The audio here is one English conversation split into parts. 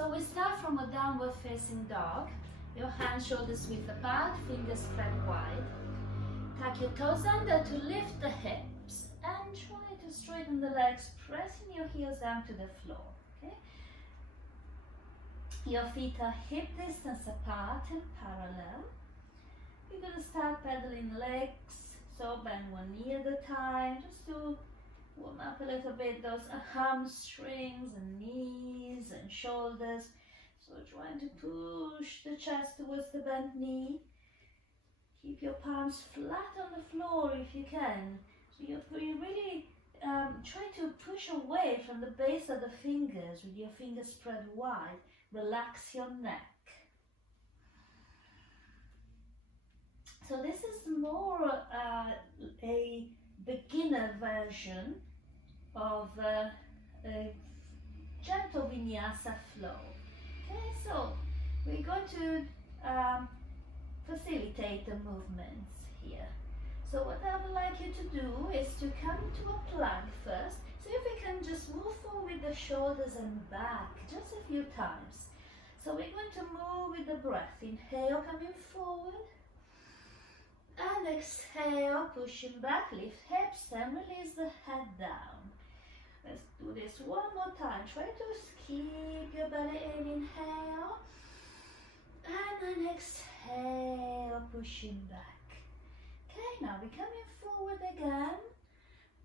So we start from a downward facing dog. Your hands shoulders width apart, fingers spread wide. Tuck your toes under to lift the hips and try to straighten the legs, pressing your heels down to the floor. Okay? Your feet are hip distance apart and parallel. You're going to start pedaling legs, so bend one knee at a time, just to warm up a little bit those hamstrings and knees and shoulders. So trying to push the chest towards the bent knee. Keep your palms flat on the floor if you can. So you really try to push away from the base of the fingers with your fingers spread wide. Relax your neck. So this is more a beginner version of a gentle vinyasa flow. Okay, so we're going to facilitate the movements here. So what I would like you to do is to come to a plank first. So if we can just move forward with the shoulders and back just a few times. So we're going to move with the breath. Inhale, coming forward. And exhale, pushing back, lift hips and release the head down. Let's do this one more time. Try to keep your belly in, inhale. And then exhale, pushing back. Okay, now we're coming forward again.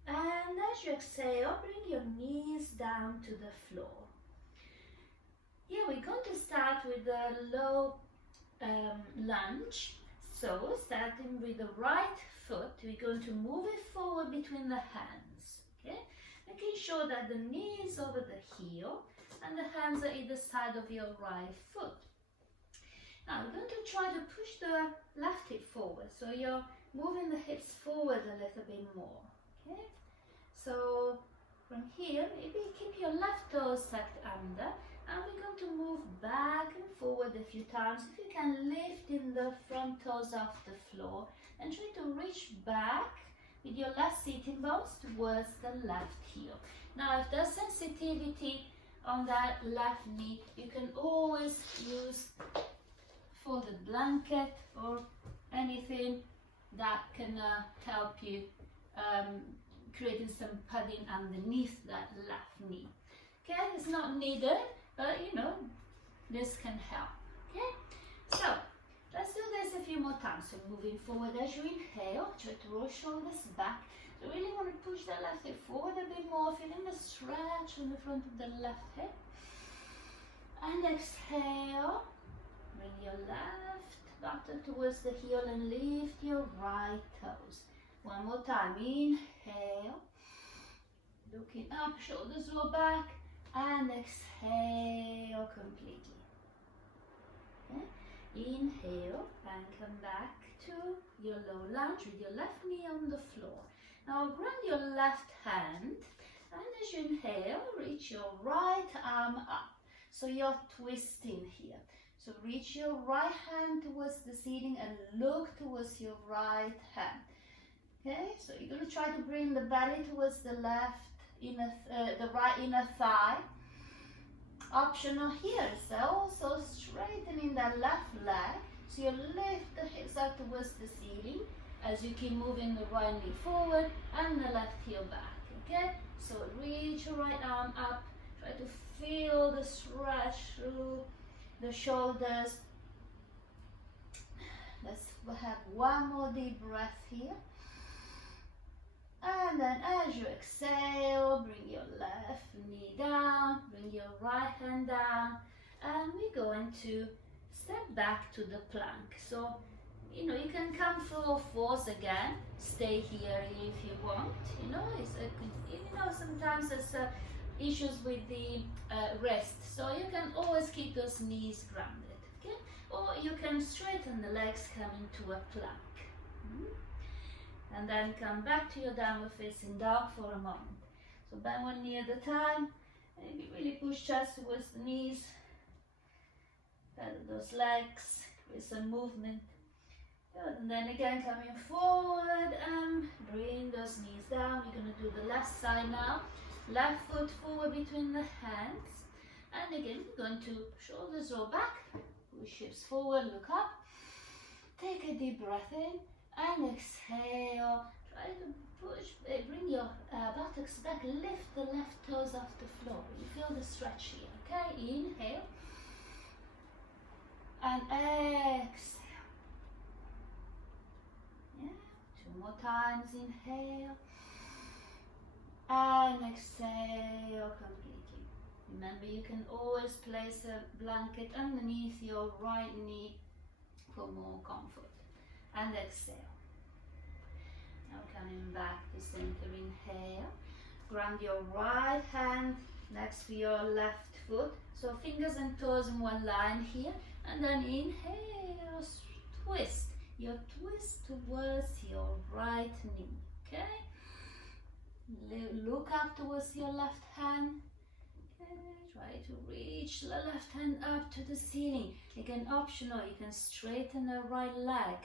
And as you exhale, bring your knees down to the floor. Here we're going to start with a low lunge. So, starting with the right foot, we're going to move it forward between the hands, okay? Making sure that the knee is over the heel and the hands are either side of your right foot. Now, we're going to try to push the left hip forward, so you're moving the hips forward a little bit more, okay? So, from here, maybe keep your left toes sucked under. And we're going to move back and forward a few times. If you can, lift in the front toes off the floor and try to reach back with your left sitting bones towards the left heel. Now, if there's sensitivity on that left knee, you can always use folded blanket or anything that can help you creating some padding underneath that left knee. Okay, it's not needed. But you know, this can help. Okay, so let's do this a few more times. So moving forward as you inhale, try to roll shoulders back. So really want to push the left hip forward a bit more, feeling the stretch in the front of the left hip. And exhale, bring your left buttock towards the heel and lift your right toes. One more time, inhale, looking up, shoulders roll back. And exhale completely. Okay. Inhale and come back to your low lunge with your left knee on the floor. Now grab your left hand and as you inhale, reach your right arm up. So you're twisting here. So reach your right hand towards the ceiling and look towards your right hand. Okay, so you're going to try to bring the belly towards the left the right inner thigh. Optional here is also straightening that left leg, so you lift the hips up towards the ceiling as you keep moving the right knee forward and the left heel back. Okay, so reach your right arm up, try to feel the stretch through the shoulders. Let's have one more deep breath here. And then as you exhale, bring your left knee down, bring your right hand down, and we're going to step back to the plank. So, you know, you can come through all fours again, stay here if you want. You know, sometimes there's issues with the wrist, so you can always keep those knees grounded, okay? Or you can straighten the legs coming to a plank. And then come back to your downward facing dog for a moment. So bend one knee at a time, and you really push chest towards the knees, pedal those legs with some movement. Good. And then again coming forward and bring those knees down. We're going to do the left side now. Left foot forward between the hands And again, we're going to shoulders roll back, push hips forward, look up. Take a deep breath in and exhale. Try to push, bring your buttocks back, lift the left toes off the floor. You feel the stretch here, okay? Inhale and exhale. Yeah, 2 more times. Inhale and exhale completely. Remember, you can always place a blanket underneath your right knee for more comfort. And exhale. Now coming back to center, inhale. Ground your right hand next to your left foot. So fingers and toes in one line here. And then inhale, twist. Your twist towards your right knee. Okay? Look up towards your left hand. Okay. Try to reach the left hand up to the ceiling. Again, optional, you can straighten the right leg.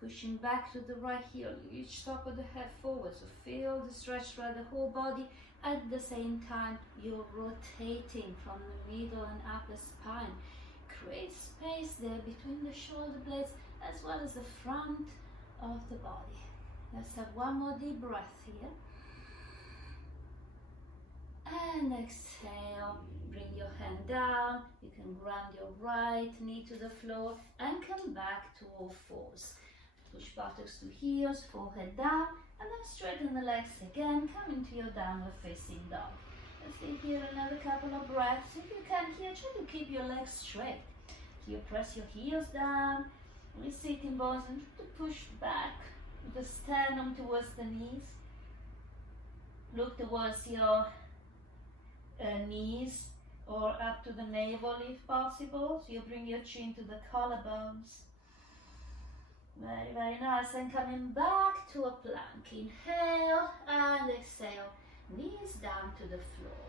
Pushing back to the right heel, reach top of the head forward, so feel the stretch throughout the whole body. At the same time, you're rotating from the middle and upper spine. Create space there between the shoulder blades as well as the front of the body. Let's have one more deep breath here. And exhale, bring your hand down. You can ground your right knee to the floor and come back to all fours. Push buttocks to heels, forehead down, and then straighten the legs again. Come into your downward facing dog. Let's stay here another couple of breaths. If you can here, try to keep your legs straight. You press your heels down, with sitting bones, and try to push back the sternum towards the knees. Look towards your knees or up to the navel if possible. So you bring your chin to the collarbones. Very, very nice. And coming back to a plank. Inhale and exhale. Knees down to the floor.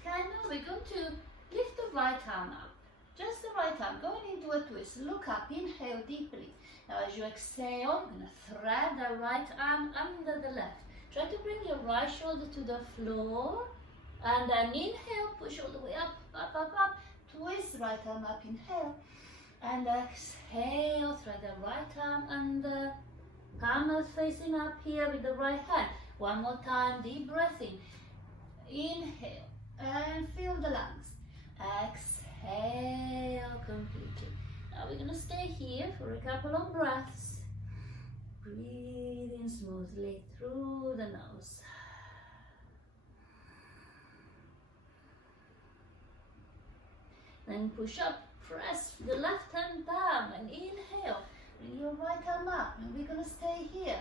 Okay, now we're going to lift the right arm up. Just the right arm. Going into a twist. Look up. Inhale deeply. Now as you exhale, you're going to thread the right arm under the left. Try to bring your right shoulder to the floor. And then inhale. Push all the way up, up, up, up. Twist right arm up. Inhale. And exhale, thread the right arm under, palm facing up here with the right hand. One more time, deep breath in. Inhale, and fill the lungs. Exhale completely. Now we're going to stay here for a couple of breaths. Breathing smoothly through the nose. Then push up. Press the left hand down and inhale. Bring your right arm up, and we're going to stay here.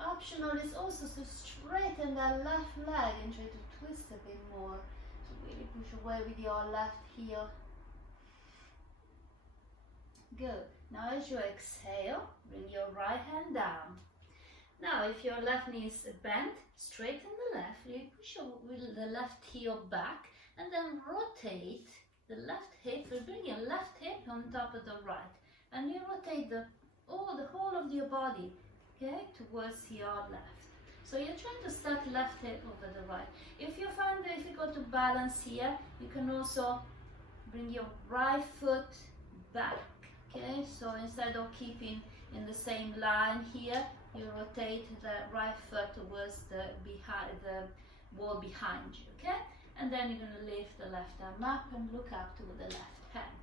Optional is also to straighten that left leg and try to twist a bit more. So really push away with your left heel. Good. Now as you exhale, bring your right hand down. Now if your left knee is bent, straighten the left. You push with the left heel back and then rotate the left hip. You bring your left hip on top of the right, and you rotate the whole of your body, okay, towards your left. So you're trying to stack left hip over the right. If you find it difficult to balance here, you can also bring your right foot back, okay. So instead of keeping in the same line here, you rotate the right foot towards the wall behind you, okay. And then you're going to lift the left arm up and look up to the left hand.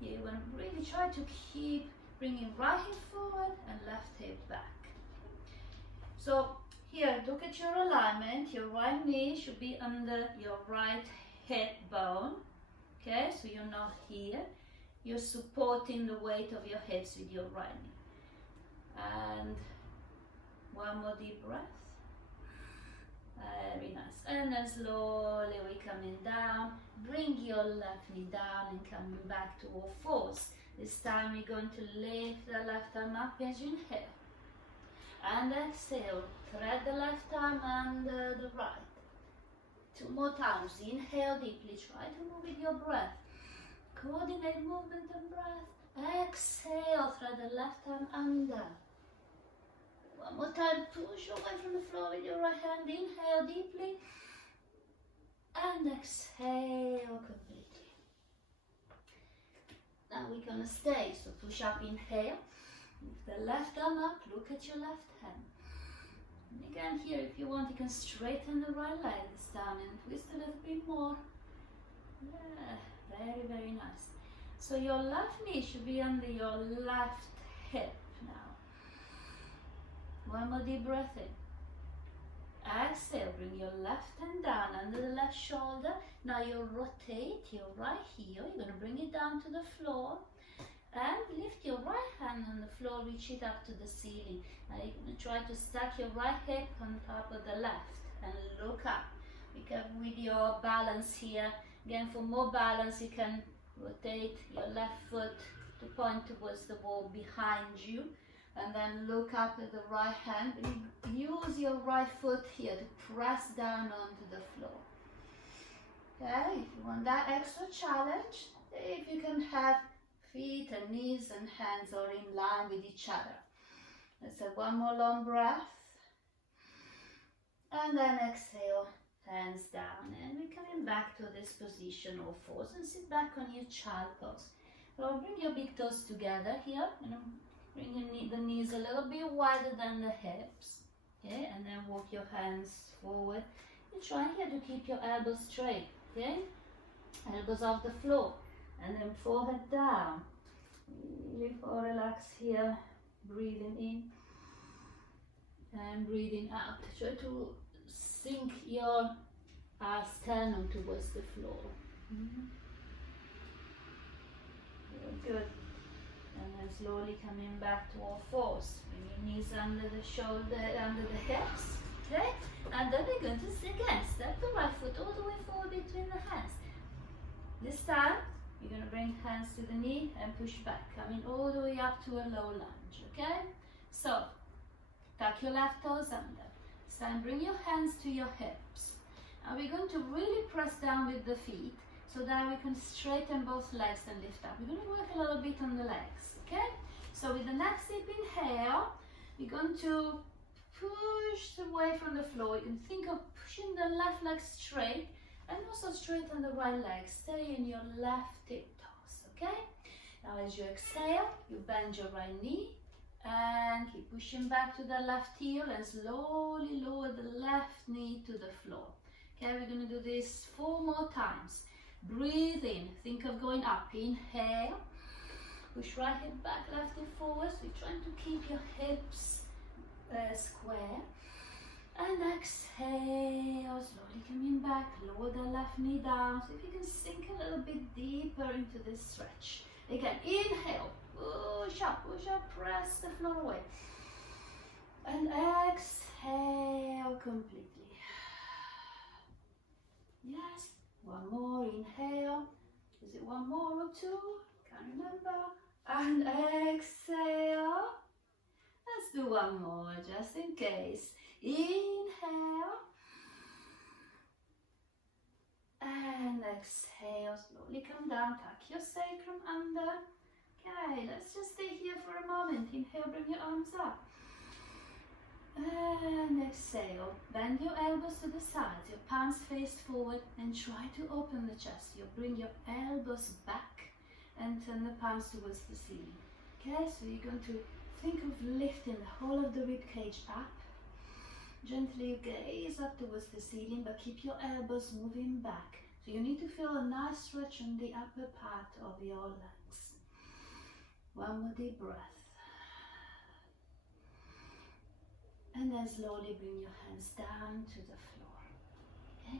You're going to really try to keep bringing right hip forward and left hip back. So here, look at your alignment. Your right knee should be under your right hip bone. Okay, so you're not here. You're supporting the weight of your hips with your right knee. And one more deep breath. Very nice. And then slowly we're coming down. Bring your left knee down and coming back to all fours. This time we're going to lift the left arm up as you inhale. And exhale. Thread the left arm under the right. 2 more times. Inhale deeply. Try to move with your breath. Coordinate movement and breath. Exhale. Thread the left arm under. One more time, push away from the floor with your right hand. Inhale deeply. And exhale completely. Now we're gonna stay, so push up, inhale. Lift the left arm up, look at your left hand. And again here, if you want, you can straighten the right leg this time and twist a little bit more. Yeah, very, very nice. So your left knee should be under your left hip now. One more deep breath in. Exhale, bring your left hand down under the left shoulder. Now you rotate your right heel. You're going to bring it down to the floor. And lift your right hand on the floor, reach it up to the ceiling. Now you're going to try to stack your right hip on top of the left and look up. Be careful with your balance here. Again, for more balance, you can rotate your left foot to point towards the wall behind you. And then look up at the right hand. Use your right foot here to press down onto the floor. Okay, if you want that extra challenge, if you can have feet and knees and hands are in line with each other. Let's have one more long breath. And then exhale, hands down. And we're coming back to this position, all fours, and sit back on your child pose. So bring your big toes together here. Bring the knees a little bit wider than the hips. Okay, and then walk your hands forward. You try here to keep your elbows straight. Okay, elbows off the floor. And then forehead down. Really relax here. Breathing in and breathing out. Try to sink your sternum towards the floor. Good. And then slowly coming back to all fours. Bring your knees under the shoulder, under the hips. Okay? And then we're going to again step the right foot all the way forward between the hands. This time, you're going to bring hands to the knee and push back, coming all the way up to a low lunge. Okay? So, tuck your left toes under. This time, bring your hands to your hips. And we're going to really press down with the feet, so that we can straighten both legs and lift up. We're going to work a little bit on the legs, okay? So with the next deep inhale, we're going to push away from the floor. You can think of pushing the left leg straight and also straighten the right leg. Stay in your left hip toes, okay? Now as you exhale, you bend your right knee and keep pushing back to the left heel and slowly lower the left knee to the floor. Okay, we're going to do this 4 more times. Breathe in, think of going up, inhale, push right hip back, left hip forward, so you're trying to keep your hips square, and exhale, slowly coming back, lower the left knee down, so if you can sink a little bit deeper into this stretch. Again, inhale, push up, press the floor away, and exhale completely. Yes. One more, inhale. Is it one more or 2? Can't remember. And exhale. Let's do one more, just in case. Inhale. And exhale. Slowly come down, tuck your sacrum under. Okay, let's just stay here for a moment. Inhale, bring your arms up. And exhale, bend your elbows to the sides, your palms face forward, and try to open the chest. You bring your elbows back and turn the palms towards the ceiling. Okay, so you're going to think of lifting the whole of the rib cage up. Gently gaze up towards the ceiling, but keep your elbows moving back. So you need to feel a nice stretch on the upper part of your legs. One more deep breath. And then slowly bring your hands down to the floor. Okay?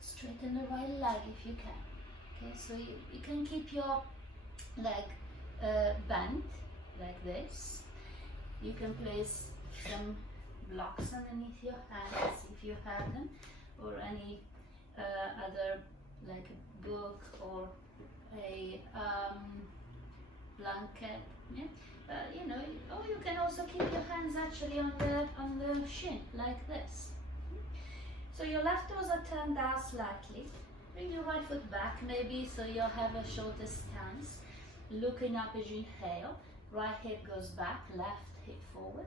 Straighten the right leg if you can. Okay, so you can keep your leg bent like this. You can place some blocks underneath your hands if you have them, or any other, like a book or a blanket. Yeah? You know, or you can also keep your hands actually on the shin like this. So your left toes are turned down slightly. Bring your right foot back, maybe so you'll have a shorter stance. Looking up as you inhale. Right hip goes back, left hip forward.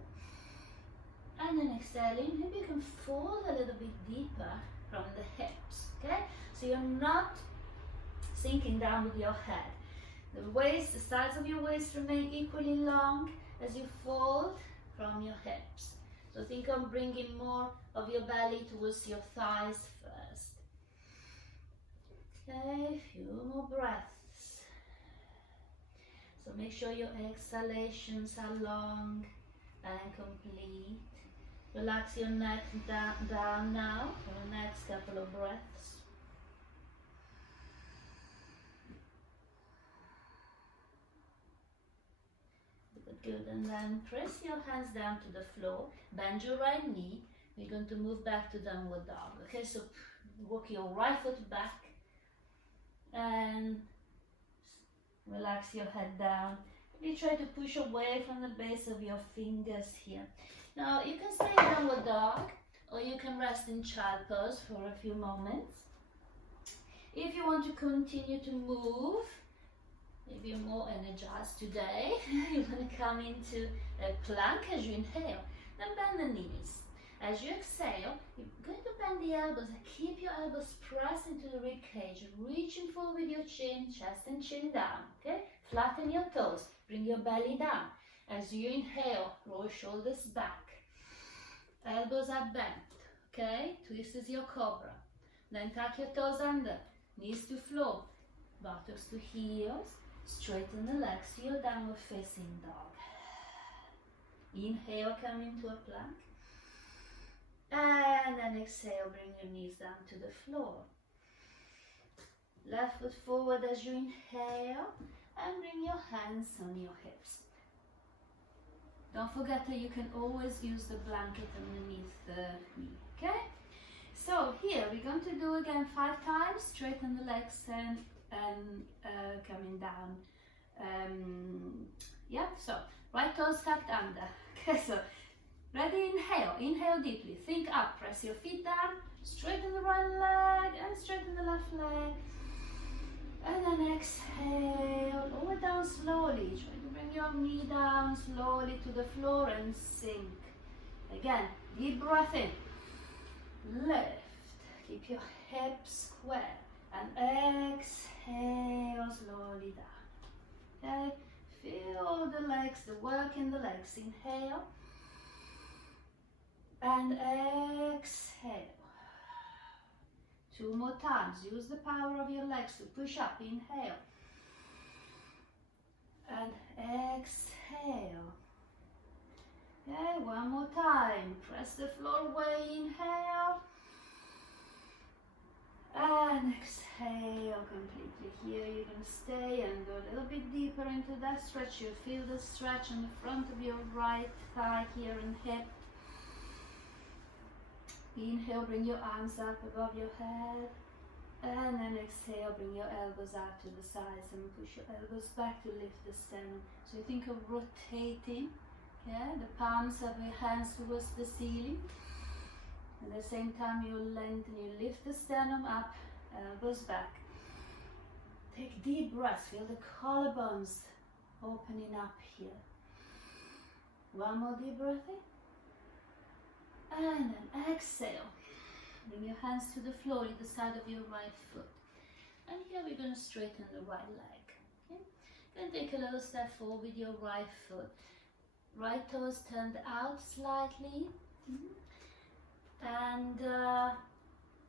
And then exhaling, maybe you can fold a little bit deeper from the hips, okay? So you're not sinking down with your head. The waist, the sides of your waist remain equally long as you fold from your hips. So think of bringing more of your belly towards your thighs first. Okay, a few more breaths. So make sure your exhalations are long and complete. Relax your neck down now for the next couple of breaths. Good, and then press your hands down to the floor, bend your right knee. We're going to move back to downward dog. Okay, so walk your right foot back and relax your head down. You try to push away from the base of your fingers here. Now you can stay in downward dog or you can rest in child pose for a few moments. If you want to continue to move, if you're more energized today, you're going to come into a plank as you inhale. Then bend the knees. As you exhale, you're going to bend the elbows and keep your elbows pressed into the rib cage, reaching forward with your chin, chest and chin down. Okay? Flatten your toes, bring your belly down. As you inhale, roll shoulders back. Elbows are bent. Okay? Twist as your cobra. Then tuck your toes under, knees to floor, buttocks to heels. Straighten the legs to your downward facing dog. Inhale, come into a plank. And then exhale, bring your knees down to the floor. Left foot forward as you inhale and bring your hands on your hips. Don't forget that you can always use the blanket underneath the knee, okay? So here we're going to do again 5 times. Straighten the legs and coming down. Yeah, so right toes tucked under. Okay, so ready, inhale deeply, think up, press your feet down, straighten the right leg and straighten the left leg. And then exhale, lower down slowly, try to bring your knee down slowly to the floor and sink. Again, deep breath in, lift, keep your hips square. And exhale slowly down. Okay, feel the legs, the work in the legs. Inhale and exhale. 2 more times. Use the power of your legs to push up. Inhale and exhale. Okay, 1 more time. Press the floor away. Inhale. And exhale completely. Here you're going to stay and go a little bit deeper into that stretch. You feel the stretch on the front of your right thigh here and hip. Inhale, bring your arms up above your head. And then exhale, bring your elbows out to the sides and push your elbows back to lift the sternum. So you think of rotating, yeah, the palms of your hands towards the ceiling. At the same time you lengthen, you lift the sternum up, elbows back. Take deep breaths, feel the collarbones opening up here. 1 more deep breath in. And then exhale. Bring your hands to the floor, either side of your right foot. And here we're going to straighten the right leg. Okay? Then take a little step forward with your right foot. Right toes turned out slightly. And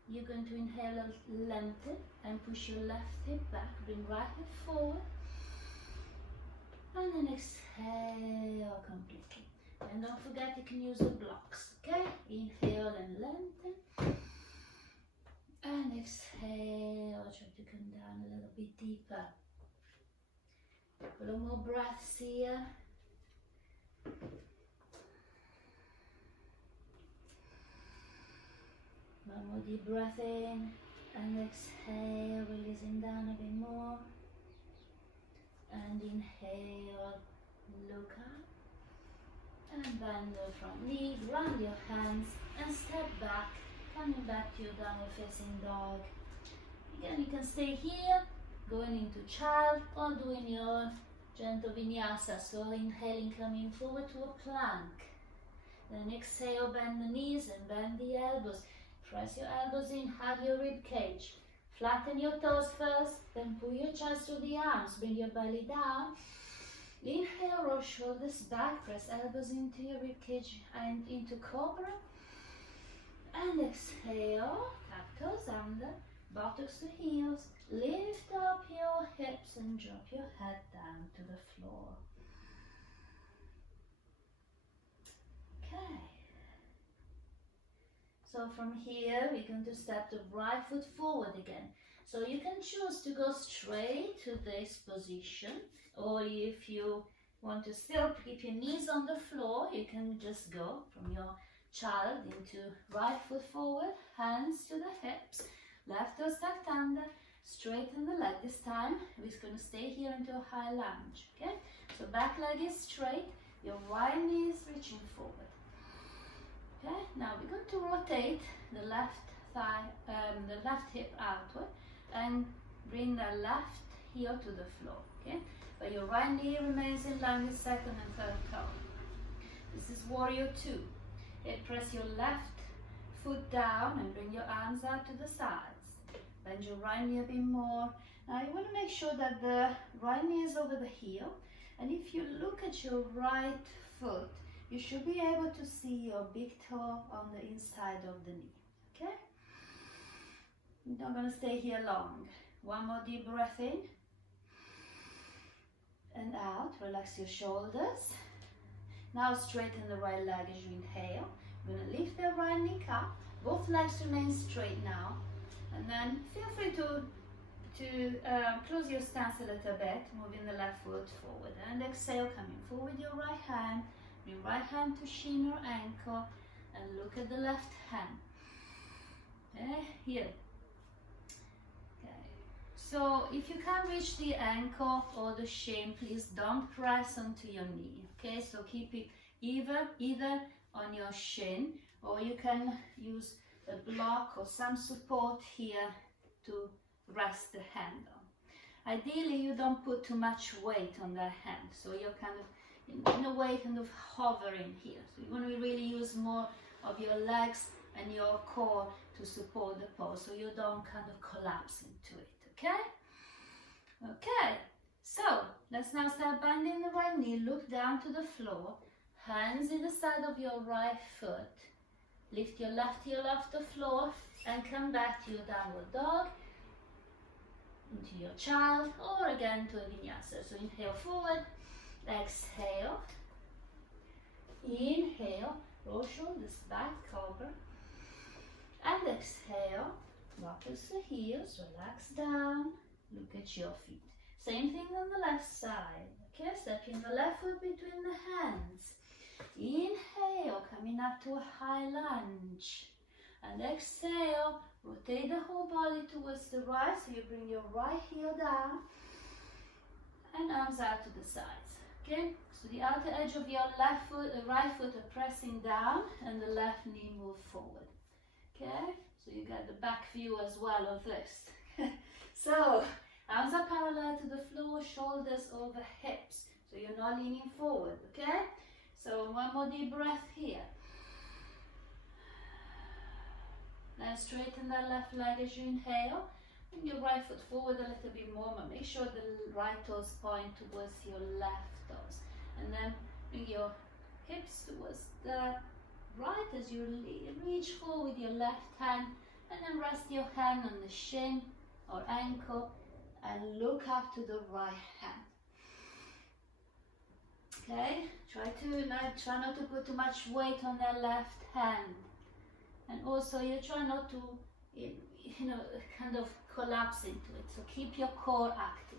you're going to inhale and lengthen and push your left hip back. Bring right hip forward. And then exhale completely. And don't forget you can use the blocks. Okay? Inhale and lengthen. And exhale. Try to come down a little bit deeper. A couple more breaths here. One more deep breath in and exhale, releasing down a bit more. And inhale, look up. And bend the front knee, ground your hands and step back, coming back to your downward facing dog. Again, you can stay here, going into child or doing your gentle vinyasa. So inhaling, coming forward to a plank. Then exhale, bend the knees and bend the elbows. Press your elbows in, hug your rib cage. Flatten your toes first, then pull your chest through the arms. Bring your belly down. Inhale, roll shoulders back. Press elbows into your rib cage and into cobra. And exhale, tap toes under, buttocks to heels. Lift up your hips and drop your head down to the floor. Okay. So from here, we're going to step the right foot forward again. So you can choose to go straight to this position, or if you want to still keep your knees on the floor, you can just go from your child into right foot forward, hands to the hips, left toes tucked under, straighten the leg this time. We're just going to stay here into a high lunge, okay? So back leg is straight, your right knee is reaching forward. Okay, now we're going to rotate the left thigh, the left hip outward and bring the left heel to the floor, okay? But your right knee remains in line with second and third toe. This is warrior 2. Okay, press your left foot down and bring your arms out to the sides. Bend your right knee a bit more. Now you want to make sure that the right knee is over the heel, and if you look at your right foot, you should be able to see your big toe on the inside of the knee, okay? You're not going to stay here long. One more deep breath in and out. Relax your shoulders. Now straighten the right leg as you inhale. You're going to lift the right knee up. Both legs remain straight now. And then feel free to close your stance a little bit, moving the left foot forward. And exhale, coming forward with your right hand. Bring right hand to shin or ankle and look at the left hand. Okay, here. Okay. So if you can't reach the ankle or the shin, please don't press onto your knee. Okay, so keep it either on your shin, or you can use a block or some support here to rest the hand on. Ideally, you don't put too much weight on that hand, so you're kind of in a way kind of hovering here. So you want to really use more of your legs and your core to support the pose, so you don't kind of collapse into it, okay? Okay, so let's now start bending the right knee, look down to the floor, hands in the side of your right foot, lift your left heel off the floor and come back to your downward dog, into your child, or again to a vinyasa. So inhale forward, exhale, inhale, roll shoulders back, cobra, and exhale, buttocks to heels, relax down, look at your feet. Same thing on the left side, okay, stepping the left foot between the hands, inhale, coming up to a high lunge, and exhale, rotate the whole body towards the right, so you bring your right heel down, and arms out to the sides. Okay, so the outer edge of your left foot, right foot are pressing down, and the left knee move forward. Okay, so you got the back view as well of this. So arms are parallel to the floor, shoulders over hips, so you're not leaning forward. Okay, so one more deep breath here. Then straighten that left leg as you inhale. Bring your right foot forward a little bit more, but make sure the right toes point towards your left toes. And then bring your hips towards the right as you reach forward with your left hand, and then rest your hand on the shin or ankle and look up to the right hand. Okay, try not to put too much weight on that left hand. And also you try not to, kind of collapse into it. So keep your core active.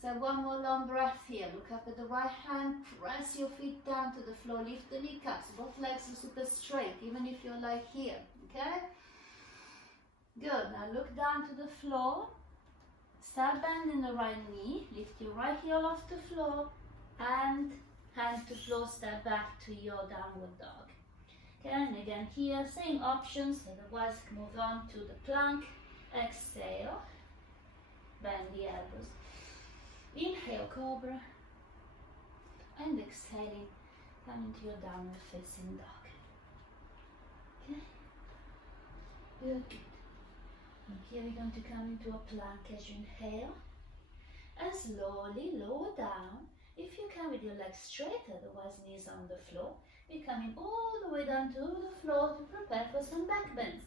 So one more long breath here. Look up at the right hand, press your feet down to the floor, lift the kneecaps. Both legs are super straight, even if you're like here, okay? Good, now look down to the floor. Start bending the right knee, lift your right heel off the floor, and hand to floor, step back to your downward dog. Okay, and again here, same options, otherwise move on to the plank. Exhale, bend the elbows. Inhale, cobra, and exhaling, come into your downward facing dog. Okay, Good, good. From here we're going to come into a plank as you inhale. And slowly lower down. If you can with your legs straight, otherwise knees on the floor. We're coming all the way down to the floor to prepare for some back bends.